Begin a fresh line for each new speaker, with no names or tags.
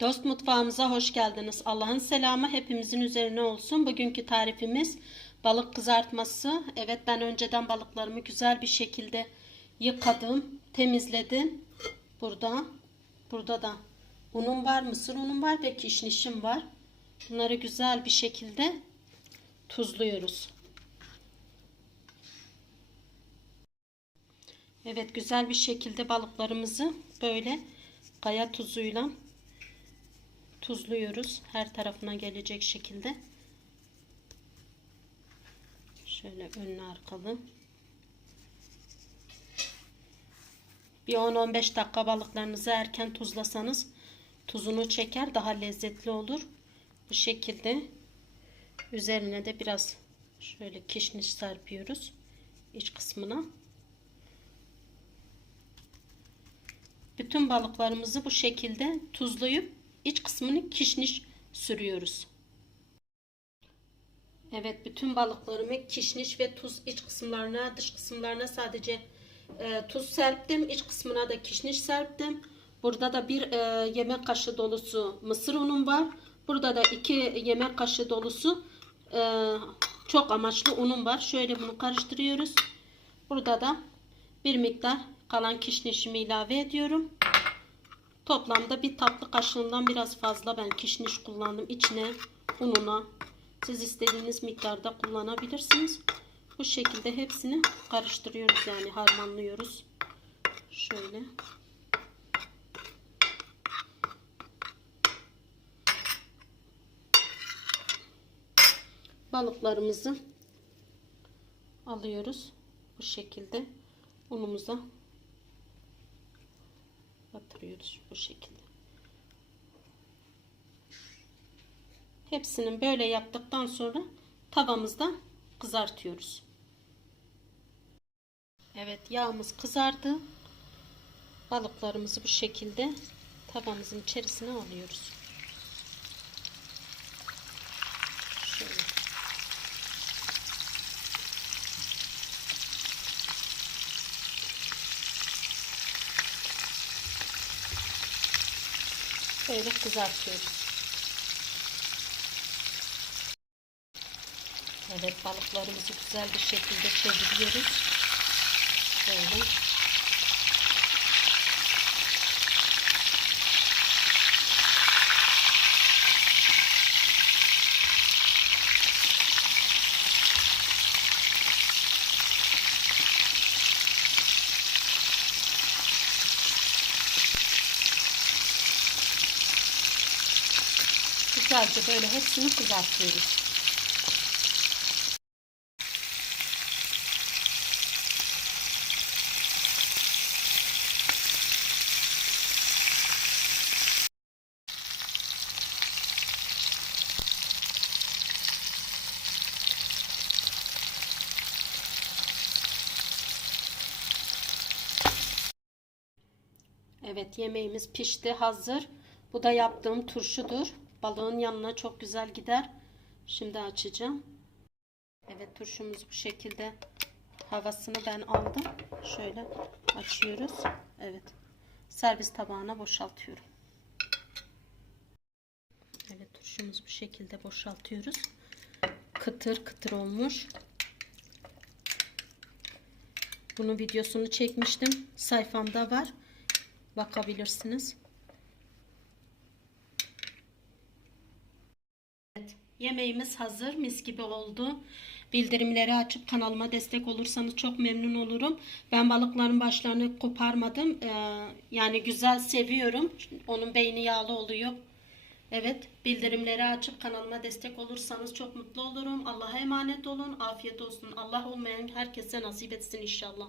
Dost mutfağımıza hoş geldiniz. Allah'ın selamı hepimizin üzerine olsun. Bugünkü tarifimiz balık kızartması. Evet ben önceden balıklarımı güzel bir şekilde yıkadım, temizledim. Burada, burada da unum var, mısır unum var ve kişnişim var. Bunları güzel bir şekilde tuzluyoruz. Evet güzel bir şekilde balıklarımızı böyle kaya tuzuyla tuzluyoruz. Her tarafına gelecek şekilde. Şöyle önlü arkalı. Bir 10-15 dakika balıklarınızı erken tuzlasanız tuzunu çeker daha lezzetli olur. Bu şekilde üzerine de biraz şöyle kişniş serpiyoruz iç kısmına. Bütün balıklarımızı bu şekilde tuzlayıp iç kısmını kişniş sürüyoruz. Evet bütün balıklarımı kişniş ve tuz iç kısımlarına dış kısımlarına sadece e, tuz serptim. iç kısmına da kişniş serptim. Burada da bir e, yemek kaşığı dolusu mısır unum var. Burada da iki yemek kaşığı dolusu e, çok amaçlı unum var. Şöyle bunu karıştırıyoruz. Burada da bir miktar kalan kişnişimi ilave ediyorum. Toplamda bir tatlı kaşığından biraz fazla ben kişniş kullandım. İçine ununa siz istediğiniz miktarda kullanabilirsiniz. Bu şekilde hepsini karıştırıyoruz yani harmanlıyoruz. Şöyle. Balıklarımızı alıyoruz. Bu şekilde unumuza batırıyoruz bu şekilde. Hepsinin böyle yaptıktan sonra tavamızda kızartıyoruz. Evet yağımız kızardı. Balıklarımızı bu şekilde tavamızın içerisine alıyoruz. Şöyle. Böyle kızartıyoruz. Evet balıklarımızı güzel bir şekilde çeviriyoruz. Böyle. Güzelce böyle hepsini kızartıyoruz. Evet yemeğimiz pişti hazır. Bu da yaptığım turşudur. Balığın yanına çok güzel gider. Şimdi açacağım. Evet turşumuz bu şekilde havasını ben aldım. Şöyle açıyoruz. Evet. Servis tabağına boşaltıyorum. Evet turşumuz bu şekilde boşaltıyoruz. Kıtır kıtır olmuş. Bunun videosunu çekmiştim. Sayfamda var. Bakabilirsiniz. Evet, yemeğimiz hazır. Mis gibi oldu. Bildirimleri açıp kanalıma destek olursanız çok memnun olurum. Ben balıkların başlarını koparmadım. Ee, yani güzel seviyorum. Onun beyni yağlı oluyor. Evet, bildirimleri açıp kanalıma destek olursanız çok mutlu olurum. Allah'a emanet olun. Afiyet olsun. Allah olmayan herkese nasip etsin inşallah.